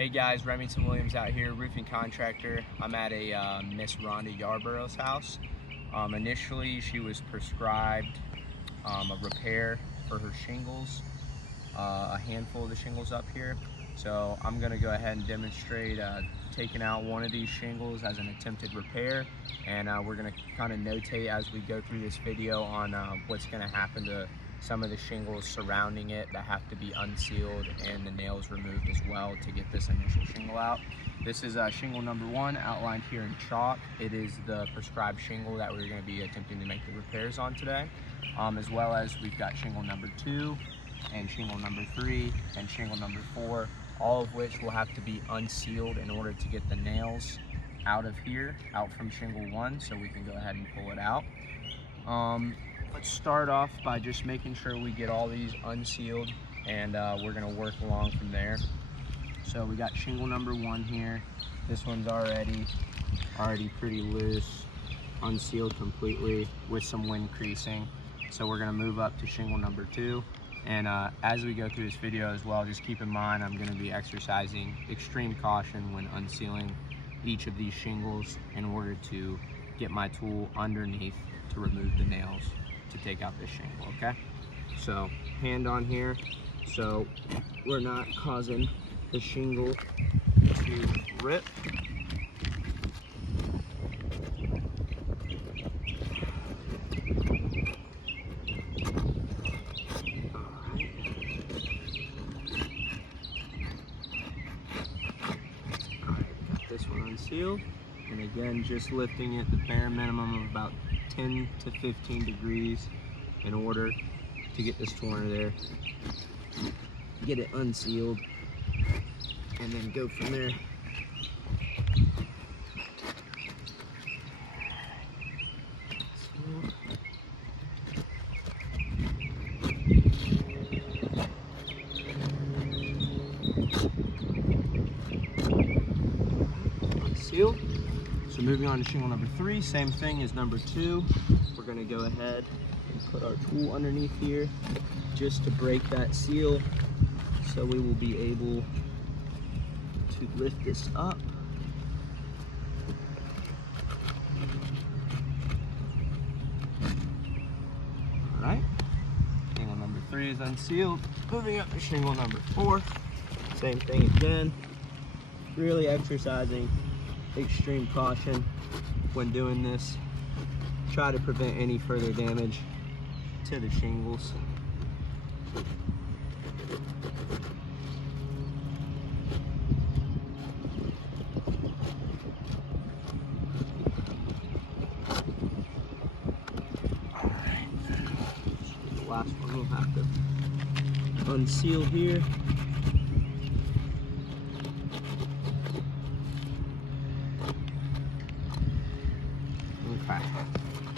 Hey guys, Remington Williams out here, roofing contractor. I'm at a Miss Rhonda Yarborough's house. Initially, she was prescribed a repair for her shingles, a handful of the shingles up here. So I'm going to go ahead and demonstrate taking out one of these shingles as an attempted repair, and we're going to kind of notate as we go through this video on what's going to happen to some of the shingles surrounding it that have to be unsealed and the nails removed as well to get this initial shingle out. This is shingle number 1 outlined here in chalk. It is the prescribed shingle that we're going to be attempting to make the repairs on today, as well as we've got shingle number 2 and shingle number 3 and shingle number 4, all of which will have to be unsealed in order to get the nails out of here, out from shingle 1, so we can go ahead and pull it out. Let's start off by just making sure we get all these unsealed, and we're going to work along from there. So we got shingle number 1 here. This one's already pretty loose, unsealed completely with some wind creasing. So we're going to move up to shingle number 2. And as we go through this video as well, just keep in mind I'm going to be exercising extreme caution when unsealing each of these shingles in order to get my tool underneath to remove the nails to take out this shingle, okay? So hand on here, so we're not causing the shingle to rip. This one unsealed, and again just lifting it the bare minimum of about 10 to 15 degrees in order to get this tool under there, get it unsealed, and then go from there. Sealed. So moving on to shingle number 3, same thing as number 2. We're going to go ahead and put our tool underneath here just to break that seal, so we will be able to lift this up. Alright, shingle number 3 is unsealed. Moving up to shingle number 4, same thing again. Really exercising extreme caution when doing this. Try to prevent any further damage to the shingles. Alright, the last one we'll have to unseal here.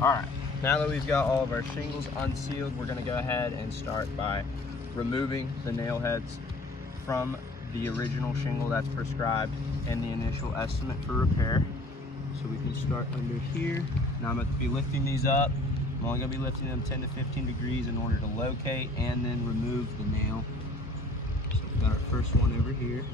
All right, now that we've got all of our shingles unsealed, we're gonna go ahead and start by removing the nail heads from the original shingle that's prescribed and the initial estimate for repair. So we can start under here. Now I'm going to be lifting these up. I'm only gonna be lifting them 10 to 15 degrees in order to locate and then remove the nail. So we've got our first one over here.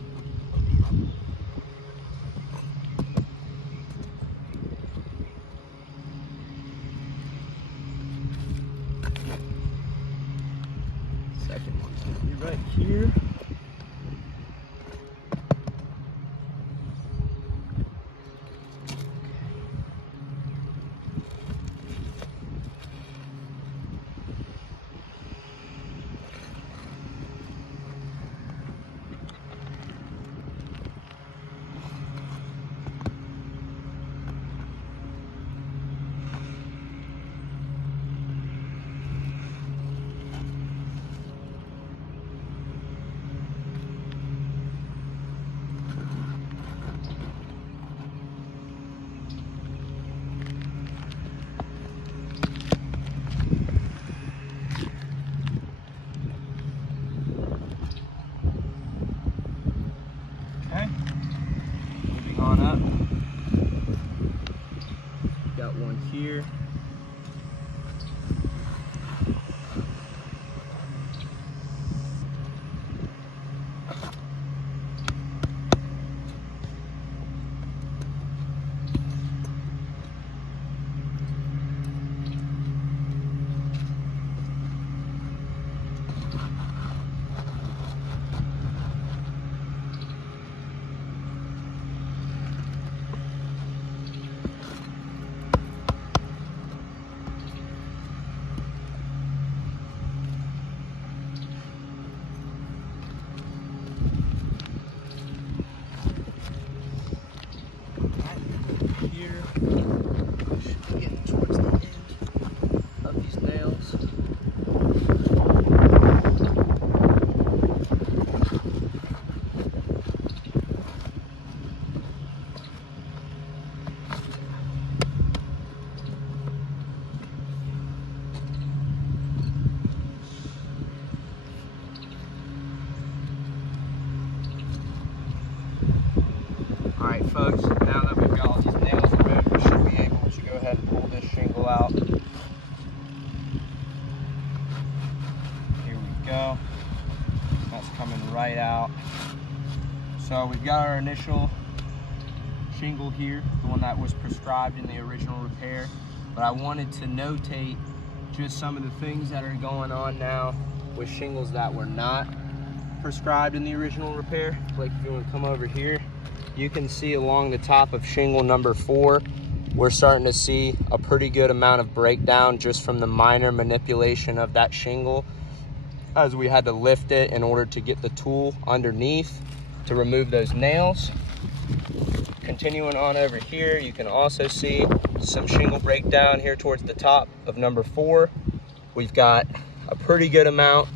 Second one's gonna be right here. On up. Got one here. shingle out. Here we go. That's coming right out. So we've got our initial shingle here, the one that was prescribed in the original repair. But I wanted to notate just some of the things that are going on now with shingles that were not prescribed in the original repair. Like if you want to come over here, you can see along the top of shingle number 4, we're starting to see a pretty good amount of breakdown just from the minor manipulation of that shingle, as we had to lift it in order to get the tool underneath to remove those nails. Continuing on over here, you can also see some shingle breakdown here towards the top of number 4. We've got a pretty good amount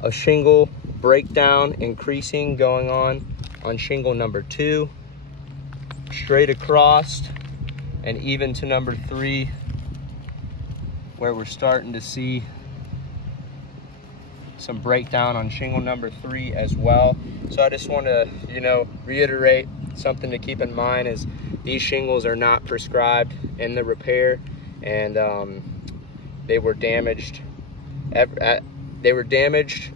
of shingle breakdown increasing going on shingle number 2, straight across, and even to number 3, where we're starting to see some breakdown on shingle number 3 as well. So I just want to, reiterate something to keep in mind is these shingles are not prescribed in the repair, and they were damaged. They were damaged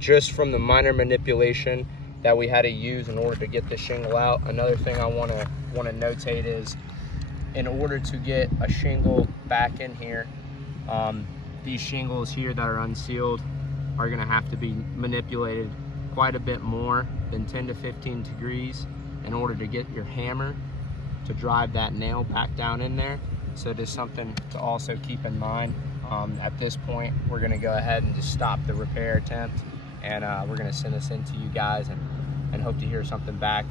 just from the minor manipulation that we had to use in order to get the shingle out. Another thing I want to notate is, in order to get a shingle back in here, these shingles here that are unsealed are going to have to be manipulated quite a bit more than 10 to 15 degrees in order to get your hammer to drive that nail back down in there. So just something to also keep in mind. At this point, we're going to go ahead and just stop the repair attempt, and we're going to send this in to you guys and hope to hear something back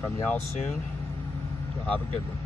from y'all soon. You'll have a good one.